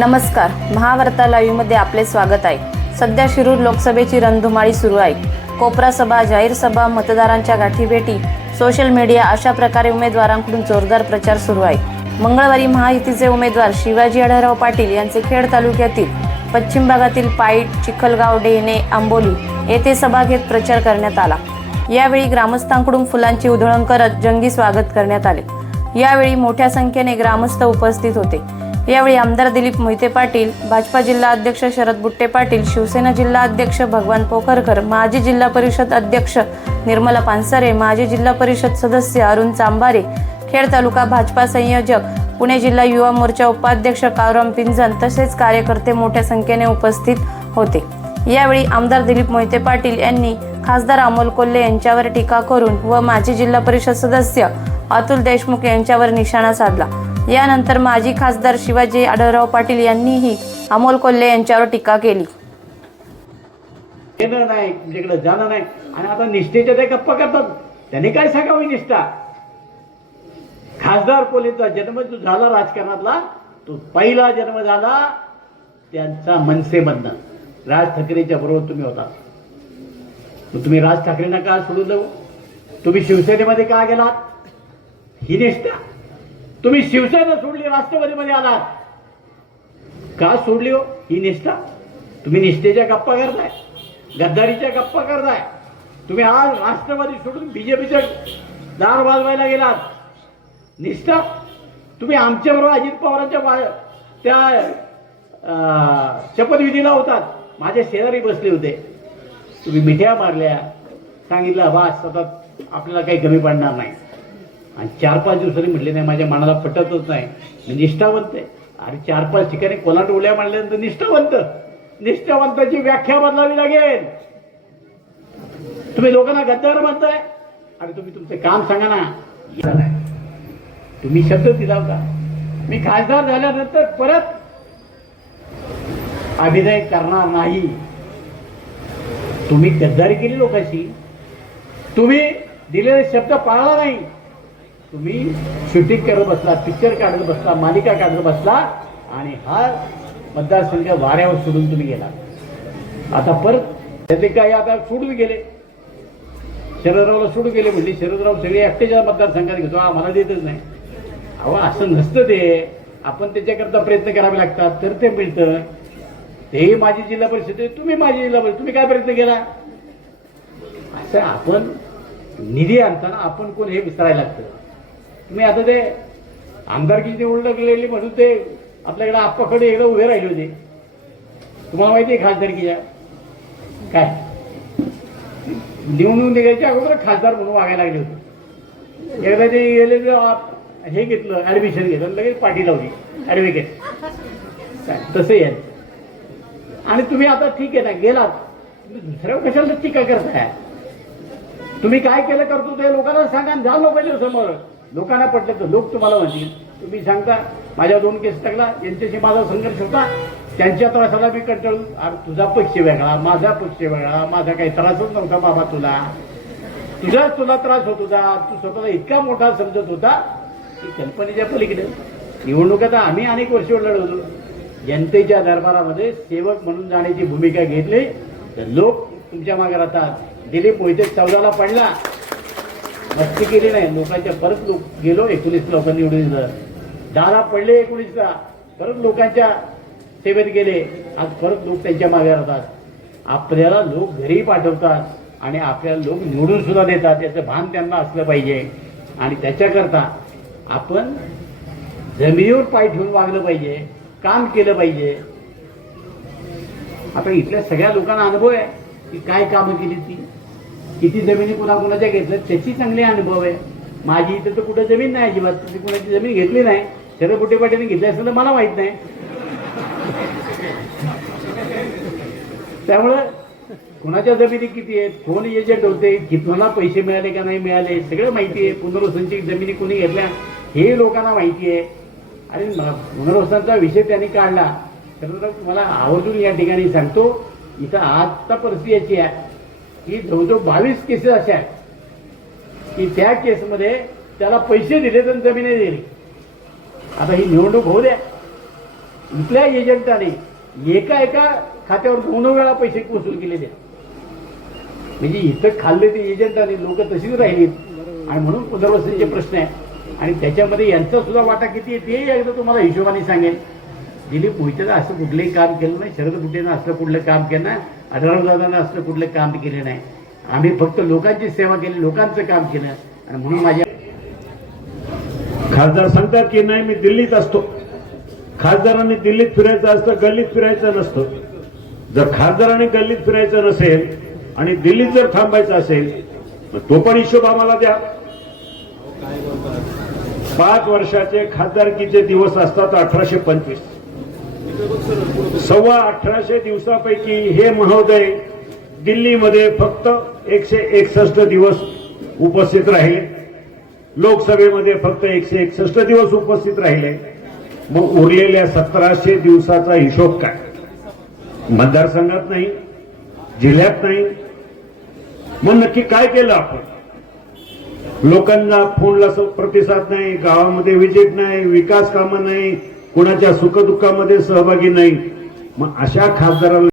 नमस्कार महावार्ता लाईव्हमध्ये आपले स्वागत आहे. सध्या शिरूर लोकसभेची रणधुमाळी सुरू आहे. कोपरा सभा जाहीर सभा मतदारांच्या गाठीभेटी सोशल मीडिया अशा प्रकारे उमेदवारांकडून जोरदार प्रचार सुरू आहे. मंगळवारी महायुतीचे उमेदवार शिवाजी आढळराव पाटील यांचे खेड तालुक्यातील पश्चिम भागातील पाईट चिखलगाव डेहणे आंबोली येथे सभा घेत प्रचार करण्यात आला. यावेळी ग्रामस्थांकडून फुलांची उधळण करत जंगी स्वागत करण्यात आले. यावेळी मोठ्या संख्येने ग्रामस्थ उपस्थित होते. यावेळी आमदार दिलीप मोहिते पाटील भाजपा जिल्हा अध्यक्ष शरद बुट्टे पाटील शिवसेना जिल्हा अध्यक्ष भगवान पोखरकर माजी जिल्हा परिषद अध्यक्ष निर्मला पानसरे माजी जिल्हा परिषद सदस्य अरुण चांबारे खेड तालुका भाजपा संयोजक पुणे जिल्हा युवा मोर्चा उपाध्यक्ष कावराम पिंजन तसेच कार्यकर्ते मोठ्या संख्येने उपस्थित होते. यावेळी आमदार दिलीप मोहिते पाटील यांनी खासदार अमोल कोल्हे यांच्यावर टीका करून व माजी जिल्हा परिषद सदस्य अतुल देशमुख यांच्यावर निशाणा साधला. यानंतर माजी खासदार शिवाजी आढळराव पाटील यांनीही अमोल कोल्हे यांच्यावर टीका केली. येणं नाही तुमच्याकडे जाणं नाही. आणि आता निष्ठेच्या ते गप्पा करतात. त्यांनी काय सांगावी निष्ठा? खासदार कोलेचा जन्म जो झाला राजकारणातला तो पहिला जन्म झाला त्यांचा मनसेमधनं. राज ठाकरेच्या बरोबर तुम्ही होता. तुम्ही राज ठाकरेंना का सोडून जाऊ? तुम्ही शिवसेनेमध्ये का गेलात? ही निष्ठा. तुम्ही शिवसेना सोडली राष्ट्रवादीमध्ये आलात. का सोडली हो? ही निष्ठा? तुम्ही निष्ठेच्या गप्पा करताय. गद्दारीच्या गप्पा करताय. तुम्ही आज राष्ट्रवादी सोडून बीजेपीचं दार वाजवायला गेलात. निष्ठा? तुम्ही आमच्याबरोबर अजित पवारांच्या त्या शपथविधीला होतात. माझ्या शेजारी बसले होते. तुम्ही मिठ्या मारल्या. सांगितलं बा सतत आपल्याला काही कमी पडणार नाही. आणि चार पाच दिवसांनी म्हटले नाही माझ्या मनाला पटतच नाही. मी निष्ठावंत आहे. अरे चार पाच ठिकाणी कोलाट उड्या मांडल्यानंतर निष्ठावंत. निष्ठावंताची व्याख्या बदलावी लागेल. तुम्ही लोकांना गद्दार म्हणताय आणि तुम्ही तुमचं काम सांगा ना. तुम्ही शब्द दिला होता मी खासदार झाल्यानंतर परत अभिनय करणार नाही. तुम्ही गद्दारी केली लोकांशी. तुम्ही दिलेले शब्द पाळला नाही. तुम्ही शूटिंग करत बसला पिक्चर काढत बसला मालिका काढत बसला आणि हा मतदारसंघ वाऱ्यावर सोडून तुम्ही गेला. आता परत त्याचे काही आता सोडून गेले. शरदरावला सोडून गेले म्हणजे शरदराव सगळे एकट्याच्या मतदारसंघात घेतो आम्हाला देतच नाही. अहो असं नसतं ते. आपण त्याच्याकरता प्रयत्न करावे लागतात. तर ते मिळतं. तेही माझी जिल्हा परिषद तुम्ही माझी जिल्हा परिषद तुम्ही काय प्रयत्न केला? असं आपण निधी आणताना आपण कोण हे विसरायला लागतं? तुम्ही आता ते आमदारकीची उलट लागलेली म्हणून ते आपल्याकडे आप्पाकडे एकदा उभे राहिले होते. तुम्हाला माहिती आहे खासदारकीच्या? काय? निवडून निघायच्या अगोदर खासदार म्हणून वागायला लागले होते. एकदा ते गेले ते हे घेतलं ऍडमिशन घेतलं लगेच पाठी लावली. ऍडव्होकेट तसं आहे. आणि तुम्ही आता ठीक आहे ना गेलात. तुम्ही दुसऱ्या कशाला टीका करताय? तुम्ही काय केलं करतो ते लोकांना सांगा जा लोकांच्या समोर. लोकांना पटलं तर लोक तुम्हाला म्हणतील. तुम्ही सांगता माझ्या दोन केस टाकला यांच्याशी माझा संघर्ष होता. त्यांच्या त्रासाला मी कंटाळून अरे तुझा पक्ष वेगळा माझा पक्ष वेगळा माझा काही त्रासच नव्हता बाबा तुला. तुझा तुला त्रास होत होता तू स्वतःला इतका मोठा समजत होता की कल्पनेच्या पलीकडे. निवडणुकात आम्ही अनेक वर्ष लढत होतो. जनतेच्या दरबारामध्ये सेवक म्हणून जाण्याची भूमिका घेतली. तर लोक तुमच्या मागे राहतात. दिलीप मोहिते चौदाला पडला. मस्ती केली नाही. लोकांच्या परत लोक गेलो एकोणीस लोकांनी निवडून दिलं. पडले एकोणीसला. परत लोकांच्या सेवेत गेले. आज परत लोक त्यांच्या मागे राहतात. आपल्याला लोक घरी पाठवतात आणि आपल्याला लोक निवडून सुद्धा देतात. याचं भान त्यांना असलं पाहिजे. आणि त्याच्याकरता आपण जमिनीवर पाय ठेवून वागलं पाहिजे. काम केलं पाहिजे. आता इथल्या सगळ्या लोकांना अनुभव आहे की काय कामं केली ती? किती जमिनी कुणाकुणाच्या घेतल्या त्याची चांगले अनुभव आहे. माझी इथं तर कुठं जमीन नाही अजिबात. तुम्ही कुणाची जमीन घेतली नाही. शरद बुटे पाटीलने घेतली असेल तर मला माहीत नाही. त्यामुळं कुणाच्या जमिनी किती आहेत कोण एजंट होते कितवाला पैसे मिळाले का नाही मिळाले सगळं माहिती आहे. पुनर्वसनची जमिनी कुणी घेतल्या हे लोकांना माहिती आहे. आणि पुनर्वसनाचा विषय त्यांनी काढला. तर मला आवर्जून या ठिकाणी सांगतो इथं आजचा परिस्थिती याची आहे. की जवळजवळ बावीस केसेस अशा आहेत. की त्या केसमध्ये त्याला पैसे दिले तर जमीन दिली. आता ही निवडणूक होऊ द्या. इथल्या एजंटाने एका एका खात्यावर दोन वेळा पैसे वसूल केलेले म्हणजे इथं खाल्ले ते एजंटाने लोक तशीच राहिलीत. आणि म्हणून पुनर्वसनाचे प्रश्न आहे आणि त्याच्यामध्ये यांचा सुद्धा वाटा किती आहे ते एकदा तुम्हाला हिशोबाने सांगेल दिलीप मोहितेनं असं कुठलंही काम केलं नाही. शरद कुटेनं असलं कुठलं काम केलं नाही. आढळरावदादानं असलं कुठलं काम केलं नाही. आम्ही फक्त लोकांची सेवा केली लोकांचं काम केलं. आणि म्हणून माझ्या खासदार सांगतात की नाही मी दिल्लीत असतो. खासदारांनी दिल्लीत फिरायचं असतं गल्लीत फिरायचं नसतं. जर खासदारांनी गल्लीत फिरायचं नसेल आणि दिल्लीत जर थांबायचं असेल तर तो पण हिशोब आम्हाला द्या. पाच वर्षाचे खासदारकीचे दिवस असतात अठराशे पंचवीस. सव्वा अठराशे दिवसापैकी हे महोदय दिल्लीमध्ये फक्त एकशे एकसष्ट दिवस उपस्थित राहिले. लोकसभेमध्ये फक्त एकशे एकसष्ट दिवस उपस्थित राहिले. मग उरलेल्या सतराशे दिवसाचा हिशोब काय? मतदारसंघात नाही जिल्ह्यात नाही. मग नक्की काय केलं आपण? लोकांना फोनला प्रतिसाद नाही गावामध्ये विजिट नाही विकास कामं नाही कोणाच्या सुखदुःखामध्ये सहभागी नाही मग अशा खासदाराला